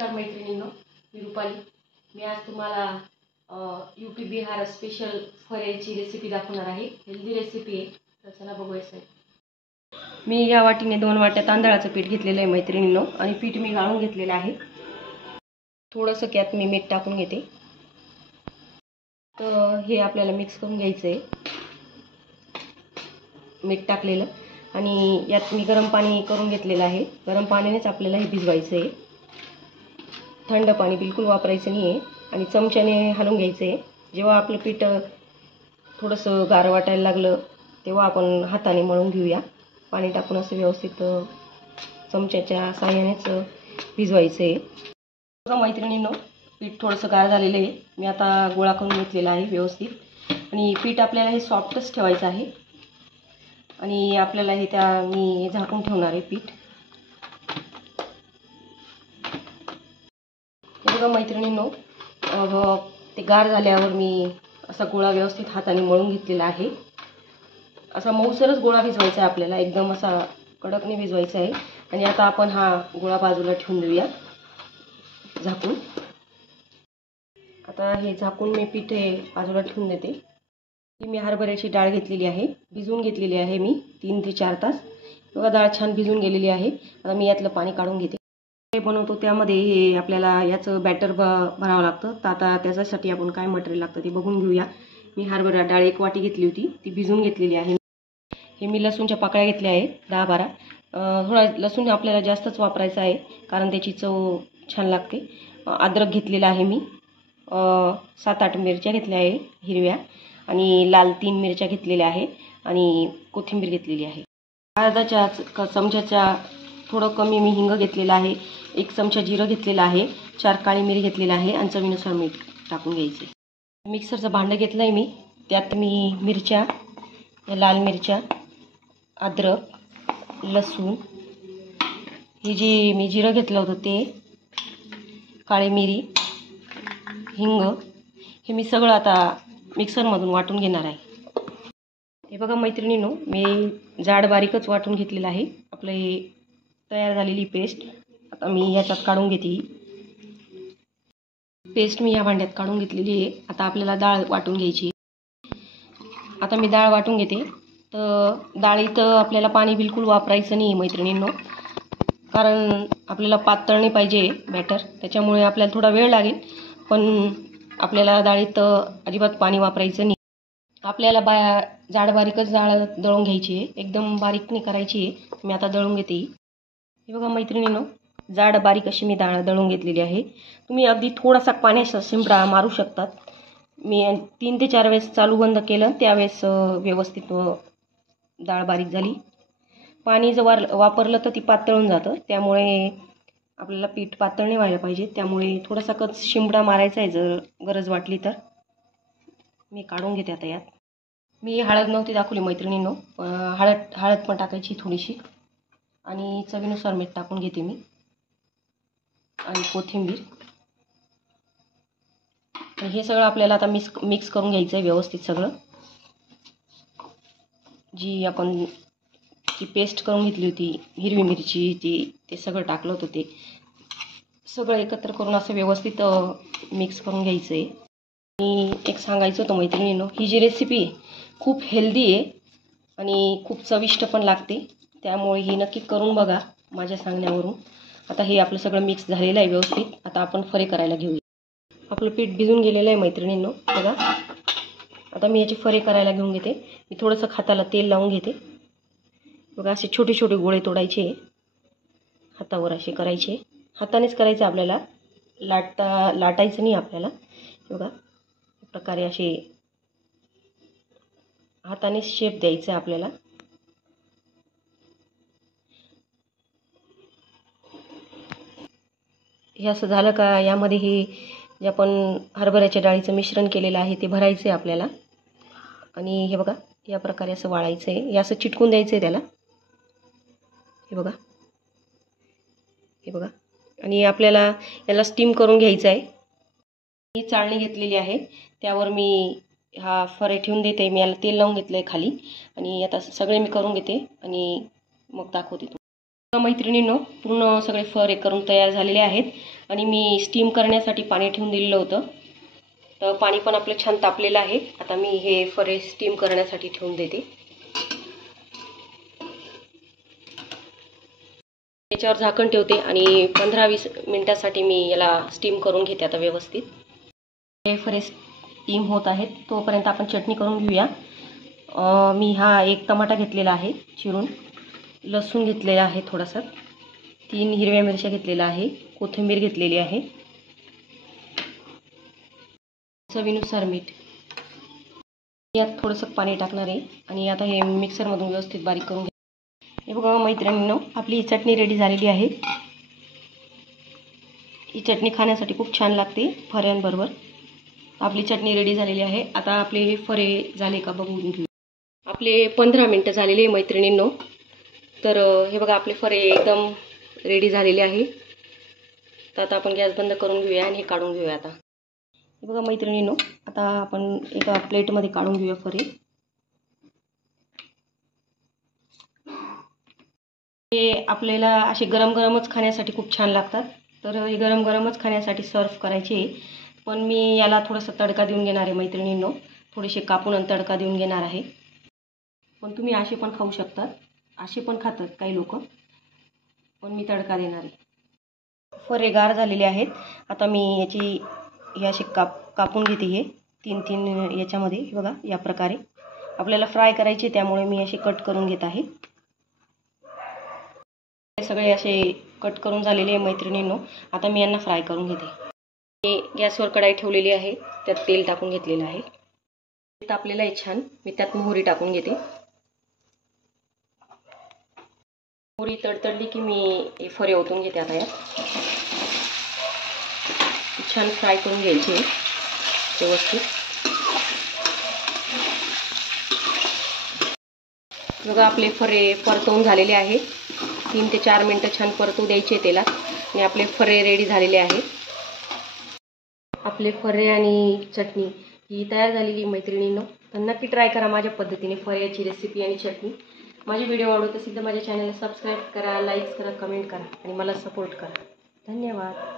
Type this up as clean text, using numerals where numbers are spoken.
नमस्कार मैत्रिणींनो, मी रुपाली। मी आज तुम्हाला यूपी बिहार स्पेशल फराळची रेसिपी दाखवणार आहे। हेल्दी रेसिपी आहे, तर चला बघूया। मी या वाटीने 2 वाट्या तांदळाचं पीठ घेतलेलं आहे मैत्रिणींनो, आणि पीठ मी गाळून घेतलेलं आहे। थोडंसं त्यात मी मीठ टाकून घेते। तर हे आपल्याला मिक्स करून घ्यायचं आहे, मीठ टाकलेलं, आणि यात मी गरम पाणी करून घेतलेलं आहे। गरम पाण्यानेच आपल्याला हे भिजवायचं आहे, थंड पाणी बिलकुल वापरायचं नाही आहे। आणि चमच्याने हलवून घ्यायचं आहे। जेव्हा आपलं पीठ थोडंसं गार वाटायला लागलं तेव्हा आपण हाताने मळून घेऊया। पाणी टाकून असं व्यवस्थित चमच्याच्या साहाय्यानेच भिजवायचं आहे। बघा मैत्रिणींनो, पीठ थोडंसं गार झालेलं आहे। मी आता गोळा करून घेतलेला आहे व्यवस्थित, आणि पीठ आपल्याला हे सॉफ्टच ठेवायचं आहे। आणि आपल्याला हे मी झाकून ठेवणार आहे पीठ। बघा मैत्रिणींनो, ते गार झाल्यावर मी असा गोळा व्यवस्थित हाताने मळून घेतलेला आहे। असा मऊसरच गोळा भिजवायचा आहे आपल्याला, एकदम असा कडक नाही भिजवायचा आहे। आणि आता आपण हा गोळा बाजूला ठेवून देऊया झाकून। आता हे झाकून मी पीठ बाजूला ठेवून देते। मी हरभऱ्याची डाळ घेतलेली आहे, भिजवून घेतलेली आहे मी 3 ते 4 तास। बघा डाळ छान भिजून गेलेली आहे। आता मी यातलं पाणी काढून घेते। बनवतो त्यामध्ये हे आपल्याला याचं बॅटर भरावं लागतं। तर आता त्याच्यासाठी आपण काय मटेरियल लागतं ते बघून घेऊया। मी हरभरा डाळ 1 वाटी घेतली होती, ती भिजवून घेतलेली आहे। हे मी लसूणच्या पाकळ्या घेतल्या आहे 10-12। थोडा लसूण आपल्याला जास्तच वापरायचा आहे, कारण त्याची चव छान लागते। अद्रक घेतलेला आहे मी, 7-8 मिरच्या घेतल्या आहे हिरव्या, आणि लाल 3 मिरच्या घेतलेल्या आहे, आणि कोथिंबीर घेतलेली आहे। अर्धा चमच्याच्या थोडं कमी मी हिंग घेतलेला आहे, 1 चमचा जिरं घेतलेलं आहे, 4 काळी मिरी घेतलेला आहे, आणि चवीनुसार मीठ टाकून घ्यायचे। मिक्सरचं भांडं घेतलं आहे मी, त्यात मी मिरच्या, लाल मिरच्या, अद्रक, लसूण, ही जी मी जिरं घेतलं होतं ते, काळी मिरी, हिंग, हे मी सगळं आता मिक्सरमधून वाटून घेणार आहे। हे बघा मैत्रिणींनो, मी जाड बारीकच वाटून घेतलेलं आहे आपलं हे तयार झालेली पेस्ट। आता मी याच्यात काढून घेते। पेस्ट मी या भांड्यात काढून घेतलेली आहे। आता आपल्याला डाळ वाटून घ्यायची। आता मी डाळ वाटून घेते। तर डाळीत आपल्याला पाणी बिलकुल वापरायचं नाही मैत्रिणींनो, कारण आपल्याला पातळ नाही पाहिजे बॅटर, त्याच्यामुळे आपल्याला थोडा वेळ लागेल, पण आपल्याला डाळीत अजिबात पाणी वापरायचं नाही। आपल्याला जाड बारीकच डाळ दळून घ्यायची आहे, एकदम बारीक नाही करायची आहे। मी आता दळून घेते। हे बघा मैत्रिणींनो, जाड बारीक अशी मी डाळ दळून घेतलेली आहे। तुम्ही अगदी थोडासा पाण्याचा शिंपडा मारू शकतात। मी 3 ते 4 वेळेस चालू बंद केलं, त्यावेळेस व्यवस्थित डाळ बारीक झाली। पाणी जर वापरलं तर ती पातळून जातं, त्यामुळे आपल्याला पीठ पातळ नाही व्हायला पाहिजे, त्यामुळे थोडासा कच शिंपडा मारायचा आहे जर गरज वाटली तर। मी काढून घेते आता यात। मी हळद नव्हती दाखवली मैत्रिणींनो, हळद पण टाकायची थोडीशी, आणि चवीनुसार मीठ टाकून घेते मी, आणि कोथिंबीर। हे सगळं आपल्याला आता मिक्स करून घ्यायचं आहे व्यवस्थित सगळं। जी आपण पेस्ट करून घेतली होती हिरवी मिरची, ते सगळं टाकलं होतं, ते सगळं एकत्र करून असं व्यवस्थित मिक्स करून घ्यायचं आहे। आणि एक सांगायचं होतं मैत्रिणींनो, ही जी रेसिपी आहे खूप हेल्दी आहे आणि खूप चविष्ट पण लागते, त्यामुळे ही नक्की करून बघा माझ्या सांगण्यावरून। आता हे आपलं सगळं मिक्स झालेलं आहे व्यवस्थित। आता आपण फरे करायला घेऊया। आपलं पीठ भिजून गेलेलं आहे मैत्रिणींनो, बघा। आता मी याचे फरे करायला घेऊन घेते। मी थोडंसं हाताला तेल लावून घेते। बघा असे छोटे छोटे गोळे तोडायचे, हातावर असे करायचे, हातानेच करायचं आपल्याला, लाटायचं नाही आपल्याला। बघा प्रकारे असे हाताने शेप द्यायचा आपल्याला। हे असं झालं का, यामध्ये हे जे आपण हरभऱ्याच्या डाळीचं मिश्रण केलेलं आहे ते भरायचं आहे आपल्याला। आणि हे बघा या प्रकारे असं वाळायचं आहे, हे असं चिटकून द्यायचं आहे त्याला। हे बघा, हे बघा, आणि आपल्याला याला स्टीम करून घ्यायचं आहे। ही चाळणी घेतलेली आहे, त्यावर मी हा फरे ठेवून देते। मी याला तेल लावून घेतलं आहे खाली, आणि आता सगळे मी करून घेते आणि मग दाखवते तुम्हाला। मैत्रिणींनो, पूर्ण सगळे फरे करून तयार झालेले आहेत, आणि मी स्टीम करण्यासाठी पाणी ठेवून दिलेलं होतं. तर पाणी पण आपलं छान तापलेलं आहे. आता मी हे फरे स्टीम करण्यासाठी ठेवून देते. याच्यावर झाकण ठेवते आणि 15-20 मिनिटासाठी मी याला स्टीम करून घेते आता व्यवस्थित. हे फरे स्टीम होत आहेत तोपर्यंत आपण चटणी करून घेऊया. मी हा एक टमाटा घेतलेला आहे चिरून, लसूण घेतलेला आहे थोडासा, 3 हिरव्या मिरच्या घेतलेल्या आहे, कोथिंबीर घेतलेली आहे, चवीनुसार मीठ. यात थोडंसं पाणी टाकणार आहे आणि आता हे मिक्सरमधून व्यवस्थित बारीक करून घे. हे बघा मैत्रिणींनो, आपली चटणी रेडी झालेली आहे. ही चटणी खाण्यासाठी खूप छान लागते फऱ्यांबरोबर. आपली चटणी रेडी झालेली आहे. आता आपले हे फरे झाले का बघून घेऊ. आपले 15 मिनटं झालेले मैत्रिणींनो. तर हे बघा आपले फरे एकदम रेडी झालेले आहे. तर आता आपण गॅस बंद करून घेऊया आणि हे काढून घेऊया. आता हे बघा मैत्रिणींनो, आता आपण एका प्लेटमध्ये काढून घेऊया फरे. हे आपल्याला असे गरम गरमच खाण्यासाठी खूप छान लागतात. तर हे गरम गरमच खाण्यासाठी सर्व करायचे. पण मी याला थोडासा तडका देऊन घेणार आहे मैत्रिणींनो. थोडेसे कापून आणि तडका देऊन घेणार आहे. पण तुम्ही असे पण खाऊ शकतात, असे पण खातात काही लोक, पण मी तडका देणार आहे. फरे गार झालेले आहेत. आता मी याची हे असे कापून घेते. हे 3-3 याच्यामध्ये हे बघा या प्रकारे आपल्याला फ्राय करायचे, त्यामुळे मी असे कट करून घेत आहे. सगळे असे कट करून झालेले आहे मैत्रिणींनो. आता मी यांना फ्राय करून घेते. गॅसवर कढाई ठेवलेली आहे, त्यात तेल टाकून घेतलेलं आहे. तापलेलं आहे छान. मी त्यात मोहरी टाकून घेते. मोहरी तडतडली की मी फरे ओतून घेते. आता यात छान फ्राय करून घ्यायचे व्यवस्थित. बघा आपले फरे परतवून झालेले आहे. 3 ते 4 मिनटं छान परतू द्यायचे तेलात आणि आपले फरे रेडी झालेले आहे. आपले फरे आणि चटणी ही तयार झालेली मैत्रिणींनो. तर नक्की ट्राय करा माझ्या पद्धतीने फऱ्याची रेसिपी आणि चटणी. माझे व्हिडिओ आवडत असेल तर माझ्या चॅनलला सबस्क्राईब करा, लाईक करा, कमेंट करा आणि मला सपोर्ट करा. धन्यवाद.